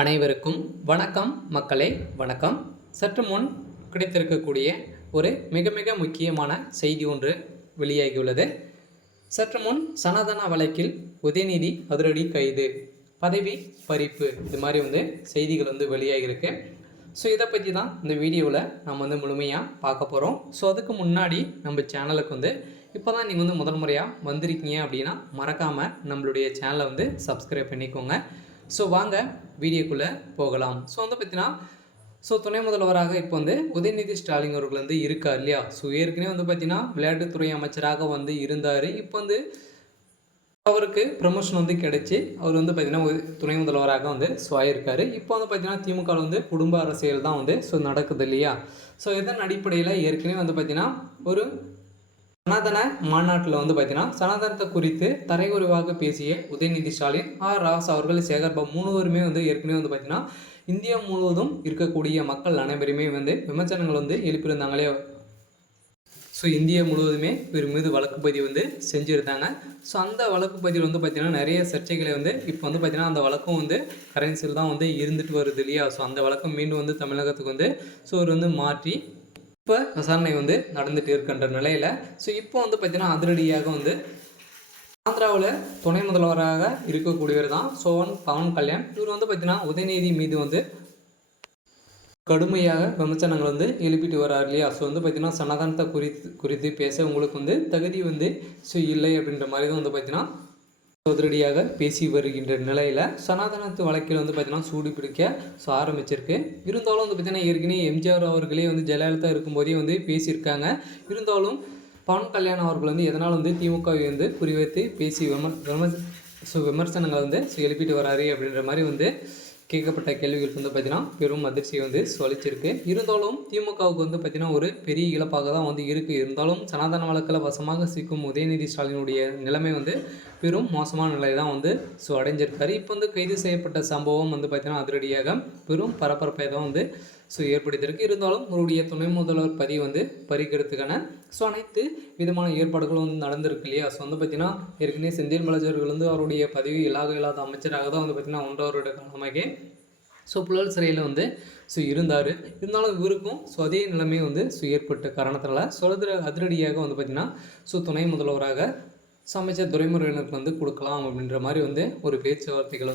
அனைவருக்கும் வணக்கம் மக்களே. வணக்கம். சற்று முன் கிடைத்திருக்கக்கூடிய ஒரு மிக மிக முக்கியமான செய்தி ஒன்று வெளியாகியுள்ளது. சற்று முன் சனாதன வழக்கில் உதயநிதி அதிரடி கைது, பதவி பறிப்பு, இது மாதிரி செய்திகள் வெளியாகிருக்கு. ஸோ இதை பற்றி தான் இந்த வீடியோவில் நம்ம முழுமையாக பார்க்க போகிறோம். ஸோ அதுக்கு முன்னாடி நம்ம சேனலுக்கு இப்போ தான் நீங்கள் முதல் முறையாக வந்திருக்கீங்க அப்படின்னா மறக்காமல் நம்மளுடைய சேனலை சப்ஸ்கிரைப் பண்ணிக்கோங்க. ஸோ வாங்க வீடியோக்குள்ளே போகலாம். ஸோ பார்த்தீங்கன்னா துணை முதல்வராக இப்போ உதயநிதி ஸ்டாலின் அவர்கள் இருக்கார் இல்லையா. ஸோ ஏற்கனவே பார்த்தீங்கன்னா விளையாட்டுத்துறை அமைச்சராக இருந்தார். இப்போ அவருக்கு ப்ரமோஷன் கிடைச்சி அவர் பார்த்தீங்கன்னா துணை முதல்வராக ஆயிருக்காரு. இப்போ பார்த்தீங்கன்னா திமுக குடும்ப அரசியல் தான் நடக்குது இல்லையா. ஸோ இதன் அடிப்படையில் ஏற்கனவே பார்த்தீங்கன்னா ஒரு சனாதன மாநாட்டில் பார்த்தீங்கன்னா சனாதனத்தை குறித்து தரைக்குறைவாக பேசிய உதயநிதி ஸ்டாலின், ராசா அவர்கள், சேகர்பாபு மூணுவருமே ஏற்கனவே பார்த்தீங்கன்னா இந்தியா முழுவதும் இருக்கக்கூடிய மக்கள் அனைவருமே விமர்சனங்கள் எழுப்பியிருந்தாங்களே. ஸோ இந்தியா முழுவதுமே இவர் மீது வழக்கு பதிவு செஞ்சுருந்தாங்க. ஸோ அந்த வழக்கு பதிவில் பார்த்தீங்கன்னா நிறைய சர்ச்சைகளை இப்போ பார்த்தீங்கன்னா அந்த வழக்கம் கரன்சியில் தான் இருந்துட்டு வருது இல்லையா. ஸோ அந்த வழக்கம் மீண்டும் தமிழகத்துக்கு ஸோ அவர் மாற்றி இப்போ விசாரணை நடந்துட்டு இருக்கின்ற நிலையில் ஸோ இப்போ பார்த்தீங்கன்னா அதிரடியாக ஆந்திராவில் துணை முதல்வராக இருக்கக்கூடியவர் தான் பவன் கல்யாண். இவர் பார்த்தீங்கன்னா உதயநிதி மீது கடுமையாக விமர்சனங்கள் எழுப்பிட்டு வரார் இல்லையா. ஸோ பார்த்தீங்கன்னா சனாதனத்தை குறித்து பேச உங்களுக்கு தகுதி ஸோ இல்லை அப்படின்ற மாதிரி தான் பார்த்தீங்கன்னா அதிரடியாக பேசி வருகின்ற நிலையில் சனாதனத்து வழக்கில் பார்த்தீங்கன்னா சூடு பிடிக்க ஆரம்பிச்சிருக்கு. இருந்தாலும் பார்த்தீங்கன்னா ஏற்கனவே எம்ஜிஆர் அவர்களே ஜெயலலிதா இருக்கும்போதே பேசியிருக்காங்க. இருந்தாலும் பவன் கல்யாண் அவர்கள் எதனால் திமுகவை குறிவைத்து பேசி விமர்சனங்களை எழுப்பிட்டு வராரு அப்படின்ற மாதிரி கேட்கப்பட்ட கேள்விகள் பார்த்தீங்கன்னா பெரும் அதிர்ச்சியை சொல்லிச்சிருக்கு. இருந்தாலும் திமுகவுக்கு பார்த்தீங்கன்னா ஒரு பெரிய இழப்பாக தான் இருக்குது. இருந்தாலும் சனாதன வழக்கில் வசமாக சிக்கும் உதயநிதி ஸ்டாலினுடைய நிலைமை பெரும் மோசமான நிலை தான் அடைஞ்சிருக்காரு. இப்போ கைது செய்யப்பட்ட சம்பவம் பார்த்தீங்கன்னா அதிரடியாக பெரும் பரபரப்பை தான் ஏற்படுத்தியிருக்கு. இருந்தாலும் அவருடைய துணை முதல்வர் பதவி பறிக்கிறதுக்கான அனைத்து விதமான ஏற்பாடுகளும் நடந்திருக்கு இல்லையா. ஸோ பார்த்தீங்கன்னா ஏற்கனவே செந்தில் பாலாஜி அவருடைய பதவி இல்லாத அமைச்சராக தான் பார்த்தீங்கன்னா 1.5 வருட காலமாக புழல் சிறையில் இருந்தார். இருந்தாலும் இவருக்கும் அதே நிலைமை ஏற்பட்ட காரணத்தினால அதிரடியாக பார்த்தீங்கன்னா துணை முதல்வராக அமைச்சர் துரைமுருகனுக்கு கொடுக்கலாம் அப்படின்ற மாதிரி ஒரு பேச்சுவார்த்தைகள்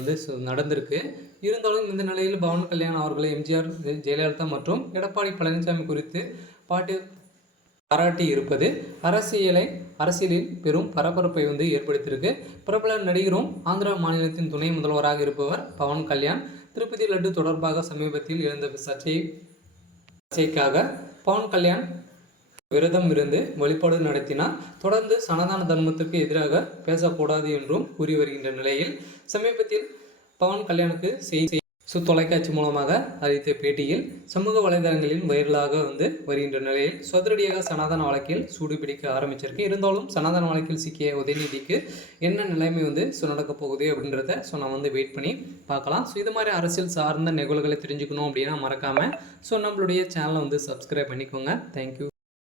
நடந்திருக்கு. இருந்தாலும் இந்த நிலையில் பவன் கல்யாண் அவர்களை எம்ஜிஆர், ஜெயலலிதா மற்றும் எடப்பாடி பழனிசாமி குறித்து பாராட்டி இருப்பது அரசியலில் பெரும் பரபரப்பை ஏற்படுத்தியிருக்கு. பிரபல நடிகரும் ஆந்திரா மாநிலத்தின் துணை முதல்வராக இருப்பவர் பவன் கல்யாண் திருப்பதி லட்டு தொடர்பாக சமீபத்தில் எழுந்த சர்ச்சைக்காக பவன் கல்யாண் விரதம் இருந்து வழிபாடு நடத்தினார். தொடர்ந்து சனாதன தர்மத்திற்கு எதிராக பேசக்கூடாது என்றும் கூறி வருகின்ற நிலையில் சமீபத்தில் பவன் கல்யாணுக்கு தொலைக்காட்சி மூலமாக அளித்த பேட்டியில் சமூக வலைதளங்களில் வைரலாக வருகின்ற நிலையில் அதிரடியாக சனாதன வழக்கில் சூடுபிடிக்க ஆரம்பிச்சிருக்கு. இருந்தாலும் சனாதன வழக்கில் சிக்கிய உதயநிதிக்கு என்ன நிலைமை நடக்க போகுது அப்படின்றத நான் வெயிட் பண்ணி பார்க்கலாம். இது மாதிரி அரசியல் சார்ந்த நிகழ்வுகளை தெரிஞ்சுக்கணும் அப்படின்னா மறக்காமல் நம்மளுடைய சேனலை சப்ஸ்கிரைப் பண்ணிக்கோங்க. தேங்க்யூ.